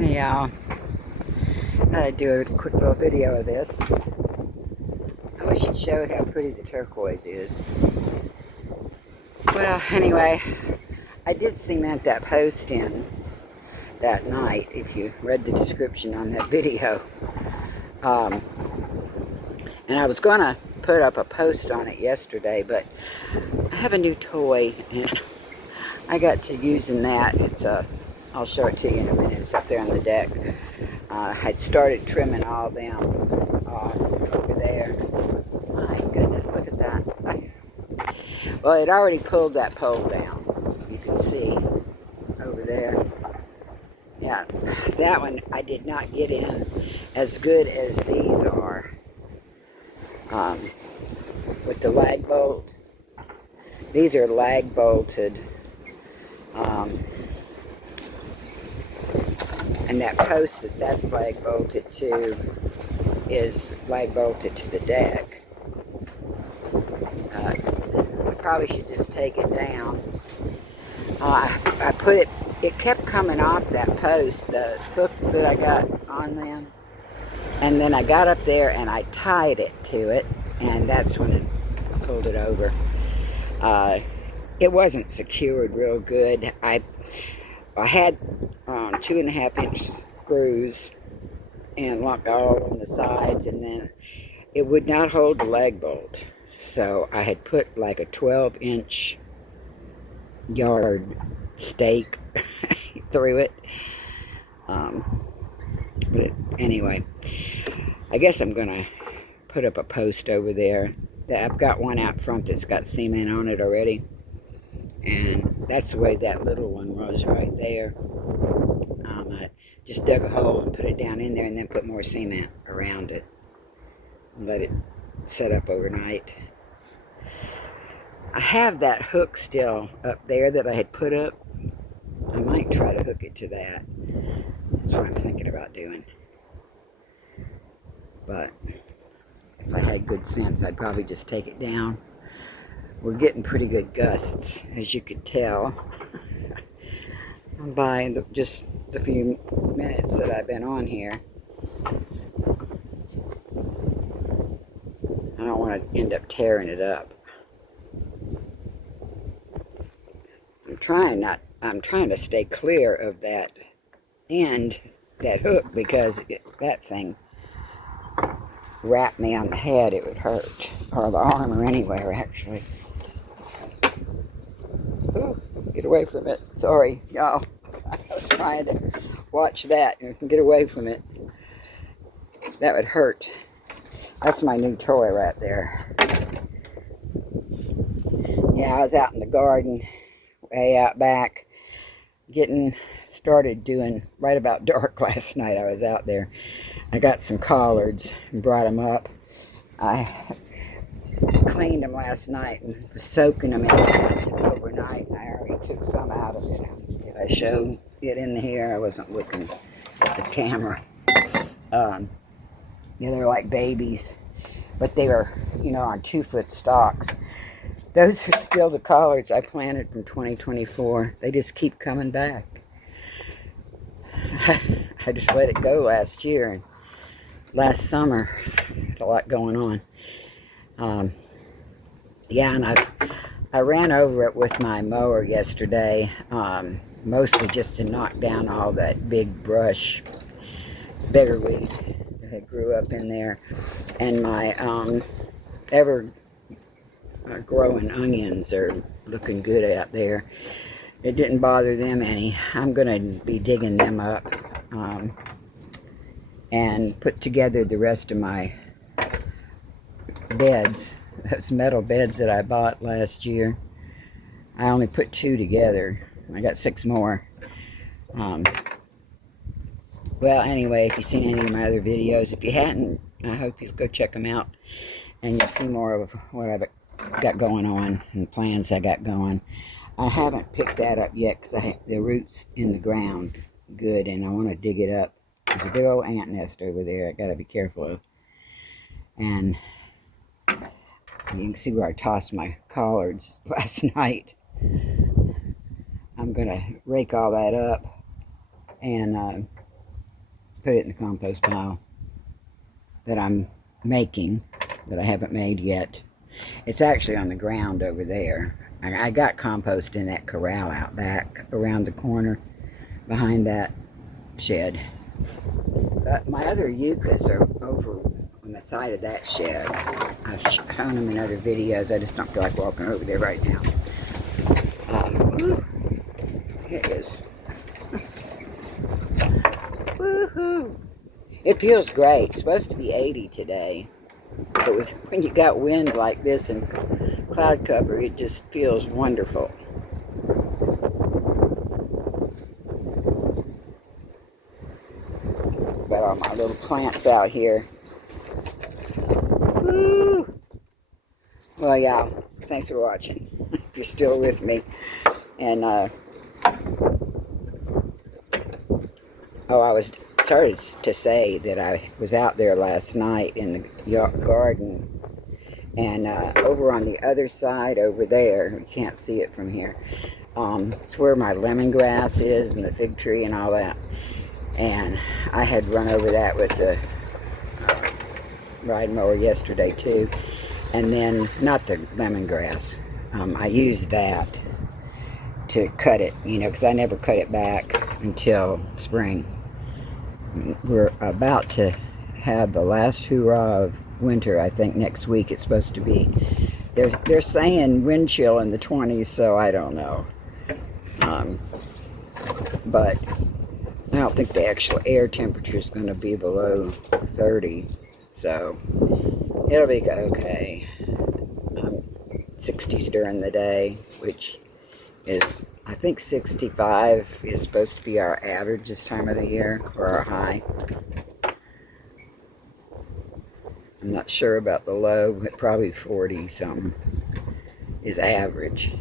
Yeah, I'd do a quick little video of this. I wish it showed how pretty the turquoise is. Well, anyway, I did cement that post in that night, if you read the description on that video. And I was going to put up a post on it yesterday, but I have a new toy, and I got to using that. I'll show it to you in a minute. It's up there on the deck. I'd started trimming all them over there. My goodness, look at that. Well, it already pulled that pole down. You can see over there. Yeah, that one I did not get in as good as these are. With the lag bolt. These are lag bolted. And that post that's lag bolted to is lag bolted to the deck. I probably should just take it down. I put it kept coming off that post, the hook that I got on them. And then I got up there and I tied it to it, and that's when it pulled it over. It wasn't secured real good. I had 2.5-inch screws and locked all on the sides, and then it would not hold the lag bolt. So I had put like a 12-inch yard stake through it. But anyway, I guess I'm gonna put up a post over there. I've got one out front that's got cement on it already, and that's the way that little one was right there. I just dug a hole and put it down in there, and then put more cement around it and let it set up overnight. I have that hook still up there that I had put up. I might try to hook it to that. That's what I'm thinking about doing. But if I had good sense, I'd probably just take it down. We're getting pretty good gusts, as you could tell, by just the few minutes that I've been on here. I don't want to end up tearing it up. I'm trying to stay clear of that end, that hook, because that thing wrapped me on the head, it would hurt. Or the arm, or anywhere, actually. Ooh, get away from it. Sorry, y'all. I was trying to watch that and get away from it. That would hurt. That's my new toy right there. Yeah, I was out in the garden, way out back, getting started doing, right about dark last night I was out there. I got some collards and brought them up. I cleaned them last night and was soaking them in overnight, and I already took some out of it. If I showed it in here, I wasn't looking at the camera. Yeah, they're like babies, but they were, on 2-foot stalks. Those are still the collards I planted from 2024. They just keep coming back. I just let it go last year, and last summer, had a lot going on. Yeah, and I ran over it with my mower yesterday, mostly just to knock down all that big brush, biggerweed that grew up in there, and my ever-growing onions are looking good out there. It didn't bother them any. I'm going to be digging them up and put together the rest of my beds, those metal beds that I bought last year. I only put 2 together. I got 6 more. Well, anyway, if you've seen any of my other videos, if you hadn't, I hope you'll go check them out, and you'll see more of what I've got going on and plans I got going. I haven't picked that up yet because the roots in the ground good, and I want to dig it up. There's a big old ant nest over there I got to be careful of. And you can see where I tossed my collards last night. I'm going to rake all that up and put it in the compost pile that I'm making, that I haven't made yet. It's actually on the ground over there. I got compost in that corral out back around the corner behind that shed. But my other yuccas are over on the side of that shed. I've shown them in other videos. I just don't feel like walking over there right now. It is. Woohoo! It feels great. It's supposed to be 80 today. But when you got wind like this and cloud cover, it just feels wonderful. Got all my little plants out here. Woo! Well, yeah, thanks for watching. If you're still with me. And, I started to say that I was out there last night in the garden. And over on the other side, over there, you can't see it from here, it's where my lemongrass is and the fig tree and all that. And I had run over that with the ride mower yesterday too. And then, not the lemongrass, I used that to cut it, you know, because I never cut it back until spring. We're about to have the last hurrah of winter. I think next week it's supposed to be. They're saying wind chill in the 20s, so I don't know. But I don't think the actual air temperature is going to be below 30, so it'll be okay. 60s during the day, which is, I think 65 is supposed to be our average this time of the year, or our high. I'm not sure about the low, but probably 40 something is average.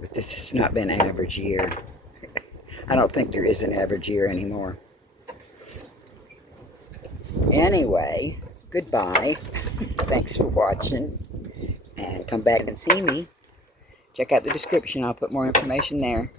But this has not been an average year. I don't think there is an average year anymore. Anyway, goodbye. Thanks for watching. And come back and see me. Check out the description. I'll put more information there.